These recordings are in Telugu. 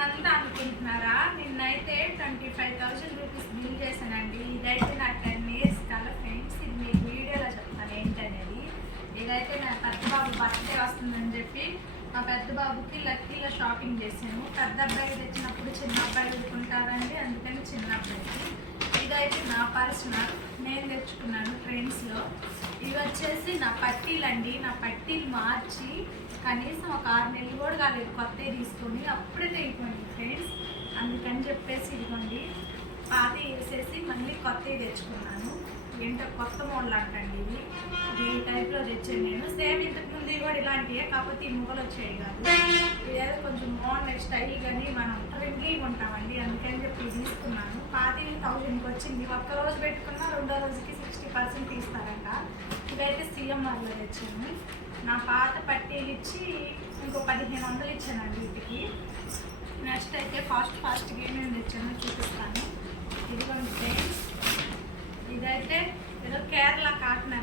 వీళ్ళంతా అనుకుంటున్నారా? నిన్నైతే twenty five thousand rupees bill చేశానండి. ఇదైతే నా టెన్ ఇయర్స్ కల ఫ్రెండ్స్ ఇది మీకు వీడియోలో చెప్తాను ఏంటనేది. ఇదైతే నా పెద్ద బాబు బర్త్డే వస్తుందని చెప్పి మా పెద్ద బాబుకి లక్కీలో షాపింగ్ చేశాను. పెద్ద అబ్బాయి తెచ్చినప్పుడు చిన్న అబ్బాయి ఊరుకుంటారండి. అందుకని చిన్న అబ్బాయికి. అయితే నా పర్సనల్ నేను తెచ్చుకున్నాను ట్రెండ్స్లో. ఇవి వచ్చేసి నా పట్టీలండి. నా పట్టీలు మార్చి కనీసం ఒక ఆరు నెలలు కూడా కాలేదు. కొత్తవి తీసుకొని అప్పుడే తెగిపోయింది ఫ్రెండ్స్. అందుకని చెప్పేసి ఇదిగోండి. పాత వేసేసి మళ్ళీ కొత్తవి తెచ్చుకున్నాను. ఏంటో కొత్త మోడల్ అంటండి ఇది. ఇది ఈ టైప్లో తెచ్చాను నేను. సేమ్ ఇంతకు ముందు కూడా ఇలాంటివే కాకపోతే ఈ ముగలు వచ్చాయి కాదు. ఇదేదో కొంచెం బాగున్నాయి స్టైల్ కానీ మనం ఫ్రెండ్లీ ఉంటామండి. అందుకని చెప్పి తీసుకున్నాను. పాతి థౌజండ్కి వచ్చింది. ఒక్క రోజు పెట్టుకున్నా రెండో రోజుకి సిక్స్టీ పర్సెంట్ ఇస్తారంట ఇదైతే సిఎంఆర్లో తెచ్చాను. నా పాత పట్టీలు ఇచ్చి ఇంకో పదిహేను వందలు ఇచ్చానండి వీటికి. నెక్స్ట్ అయితే ఫాస్ట్ ఫాస్ట్గా నేను తెచ్చాను చూపిస్తాను. ఇదిగోండి ఫ్రెండ్స్ ఇదైతే ఏదో కేరళ కాటన్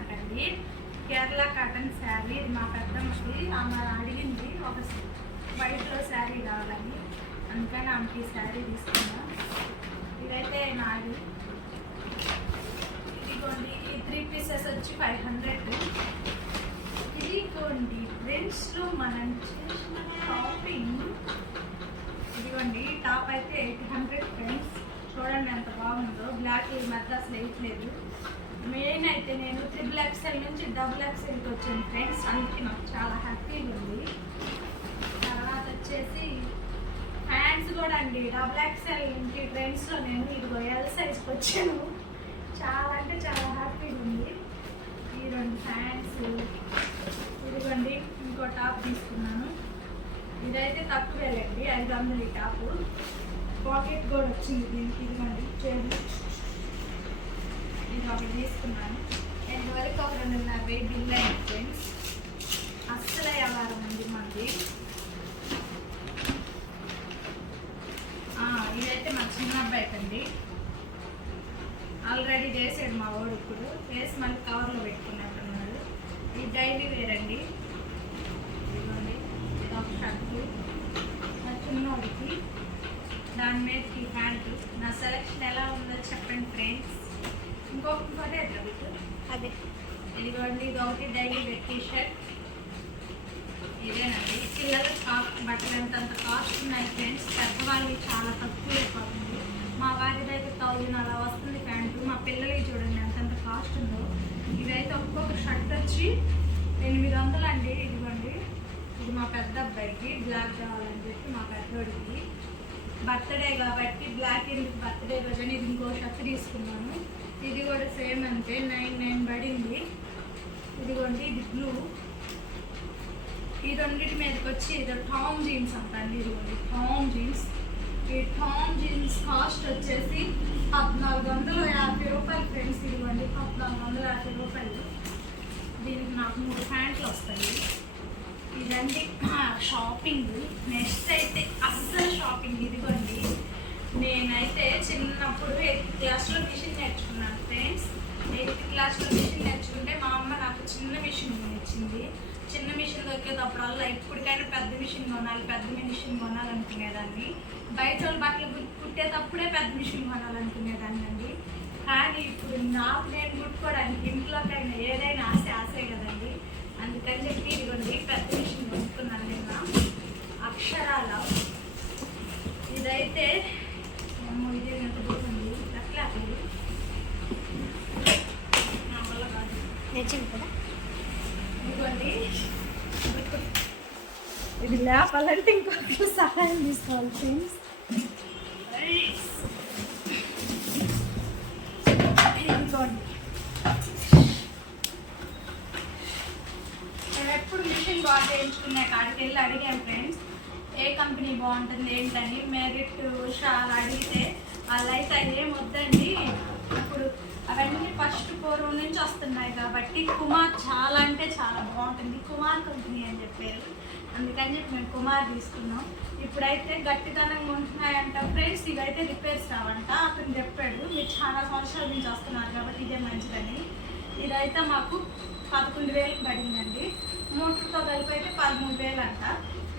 కేరళ కాటన్ శారీ. ఇది మా పెద్దమ్మకి. ఆమె అడిగింది ఒక వైట్లో శారీ కావాలని. అందుకని ఆమెకి ఈ శారీ తీసుకున్నా. ఇదైతే నాది. ఇదిగోండి ఈ త్రీ పీసెస్ వచ్చి ఫైవ్ హండ్రెడ్. ఇదిగోండి ఫ్రెండ్స్లో మనం చేసిన షాపింగ్. ఇదిగోండి టాప్ అయితే ఎయిట్ హండ్రెడ్ ఫ్రెండ్స్. చూడండి ఎంత బాగుందో. బ్లాక్ ఈ మధ్య అసలు వేయట్లేదు మెయిన్ అయితే నేను త్రిబుల్ ఎక్స్ఎల్ నుంచి డబుల్ ఎక్స్ఎల్కి వచ్చాను ఫ్రెండ్స్ అందుకే నాకు చాలా హ్యాపీగా ఉంది. తర్వాత వచ్చేసి హ్యాండ్స్ కూడా అండి. డబుల్ ఎక్స్ఎల్ నుంచి ట్రెండ్స్లో నేను ఇదిగో ఎల్ సైజ్కి వచ్చాను. చాలా అంటే చాలా హ్యాపీగా ఉంది. ఈ రెండు హ్యాండ్స్ ఇదిగోండి ఇంకో టాప్ తీసుకున్నాను. ఇదైతే తక్కువేలేండి ఐదు వందలు ఈ టాపు పాకెట్ కూడా వచ్చింది దీనికి. ఇదిగోండి చేయండి నేను ఒకటి తీసుకున్నాను. నేను వరకు ఒక రెండున్నర వెయ్యి బిల్ అయింది ఫ్రెండ్స్. అస్సలు వ్యవహారం ఉంది మనది ఇదైతే మా చిన్న అబ్బాయి అండి ఆల్రెడీ చేసాడు మా వాడు ఇప్పుడు. వేసి మళ్ళీ కవర్లో పెట్టుకున్నట్టున్నాడు ఇది డైలీ వేరండి ఇదిగోండి ఇది ఒక షర్టు. మా చిన్నోడికి. దాని మీదకి ప్యాంటు. నా సెలెక్షన్ ఎలా ఉందో చెప్పండి ఫ్రెండ్స్ ఇంకొక ఇంకోటి ఎట్లా మీకు అదే. ఇదిగోండి ఇది ఒకటి డైలీ వేర్ టీ షర్ట్ ఇదేనండి. పిల్లల కాస్ట్ బట్టలు ఎంతంత కాస్ట్ ఉన్నాయి ఫ్రెండ్స్? పెద్దవాళ్ళవి చాలా తక్కువ అయిపోతుంది మా వారిది అయితే థౌజండ్ అలా వస్తుంది ప్యాంటు. మా పిల్లలవి చూడండి ఎంత కాస్ట్ ఉందో. ఇదైతే ఒక్కొక్క షర్ట్ వచ్చి ఎనిమిది వందలు అండి ఇదిగోండి. ఇది మా పెద్ద అబ్బాయికి. బ్లాక్ కావాలని చెప్పి మా పెద్దోడికి. బర్త్డే కాబట్టి బ్లాక్ ఎందుకు బర్త్డే రోజని ఇది ఇంకో షర్ట్ తీసుకున్నాను. ఇది కూడా సేమ్ అంతే నైన్ నైన్ పడింది. ఇదిగోండి ఇది బ్లూ ఈ రెండింటి మీదకి వచ్చి ఇది టామ్ జీన్స్ అంటండి ఇదిగోండి టామ్ జీన్స్ ఈ టామ్ జీన్స్ కాస్ట్ వచ్చేసి పద్నాలుగు వందల యాభై రూపాయలు ఫ్రెండ్స్ ఇదిగోండి పద్నాలుగు వందల యాభై రూపాయలు. దీనికి నాకు మూడు ప్యాంట్లు వస్తాయి. ఇదండి షాపింగ్ నెక్స్ట్ అయితే అస్సలు షాపింగ్ ఇదిగోండి. నేనైతే చిన్నప్పుడు ఎయిత్ క్లాస్లో మిషన్ నేర్చుకున్నాను ఫ్రెండ్స్. ఎయిత్ క్లాస్లో మిషన్ నేర్చుకుంటే మా అమ్మ నాకు చిన్న మిషన్ ఇచ్చింది చిన్న మిషన్ దొరికేటప్పుడల్లా ఇప్పటికైనా పెద్ద మిషన్ కొనాలి పెద్ద మిషన్ కొనాలనుకునేదాన్ని. బయట వాళ్ళ బట్టలు కు- కుట్టేటప్పుడే పెద్ద మిషన్ కొనాలనుకునేదాన్ని అండి. కానీ ఇప్పుడు నాకు నేను కుట్టుకోవడానికి ఇంట్లోకైనా ఏదైనా ఆశ ఆశే కదండి. అందుకని చెప్పి ఇదిగోండి పెద్ద మిషన్ కొనుక్కున్నాను నేను. అక్షరాల. ఇదైతే ఏమో ఇది ఎంత పోతుంది అట్లా అది నా వల్ల కాదు నచ్చింది కదా? ఇది లేపాలంటే ఇంకొక సహాయం తీసుకోవాలి ఫ్రెండ్స్ ఎప్పుడు మిషన్ బాగా చేయించుకునే కాడికి వెళ్ళి అడిగాను ఫ్రెండ్స్ ఏ కంపెనీ బాగుంటుంది ఏంటని. మెరిట్ ఉషా అలా అడిగితే వాళ్ళు అయితే ఏం వద్దండి ఇప్పుడు అవన్నీ ఫస్ట్ పూర్వం నుంచి వస్తున్నాయి కాబట్టి కుమార్ చాలా అంటే చాలా బాగుంటుంది. కుమార్ కంపెనీ అని చెప్పారు. అందుకని చెప్పి మేము కుమార్ తీసుకున్నాం. ఇప్పుడైతే గట్టిదనంగా ఉంటున్నాయంట. ఫ్రెండ్స్ ఇవైతే రిపేర్స్ రావంట. అతను చెప్పాడు మీరు చాలా సంవత్సరాల నుంచి వస్తున్నారు కాబట్టి ఇదే మంచిదని. ఇదైతే మాకు పదకొండు వేలు పడిందండి. మోటార్తో కలిపి అయితే పదమూడు వేలు అంట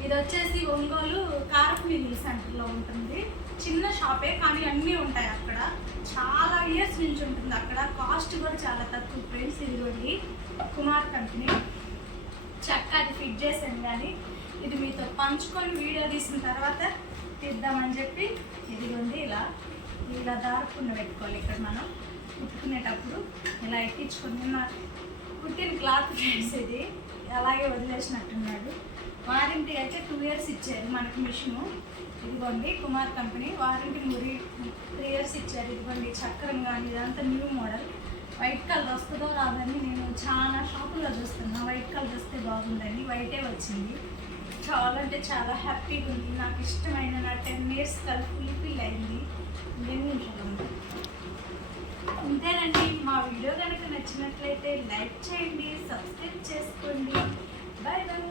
ఇది వచ్చేసి ఒంగోలు కారపుని సెంటర్లో ఉంటుంది. చిన్న షాపే కానీ అన్నీ ఉంటాయి అక్కడ. నుంచి ఉంటుంది. అక్కడ కాస్ట్ కూడా చాలా తక్కువ. ఫ్రెండ్స్ ఇదిగోండి కుమార్ కంపెనీ. చక్క అది ఫిట్ చేసాను కానీ ఇది మీతో పంచుకొని వీడియో తీసిన తర్వాత తీద్దామని చెప్పి ఇదిగోండి ఇలా ఇలా దారుకుండా పెట్టుకోవాలి ఇక్కడ మనం. కుట్టుకునేటప్పుడు ఇలా ఎక్కించుకుని నిన్న కుట్టిన క్లాత్ ఫ్రెండ్స్ ఇది. అలాగే వదిలేసినట్టున్నాడు. వారంటీ అయితే టూ ఇయర్స్ ఇచ్చారు మనకి మిషను. ఇదిగోండి కుమార్ కంపెనీ వారంటీ మురి త్రీ ఇయర్స్ ఇచ్చారు. ఇదిగోండి చక్రం కానీ ఇదంతా న్యూ మోడల్ వైట్ కలర్ వస్తుందో రాదని నేను చాలా షాపుల్లో చూస్తున్నా. వైట్ కలర్ వస్తే బాగుందని వైటే వచ్చింది. చాలా అంటే చాలా హ్యాపీగా ఉంది. నాకు ఇష్టమైన నా టెన్ ఇయర్స్ కలిపి ఫుల్ఫిల్ అయింది. నేను చూడండి అంతేనండి మా వీడియో కనుక నచ్చినట్లయితే లైక్ చేయండి సబ్స్క్రైబ్ చేసుకోండి. Bye bye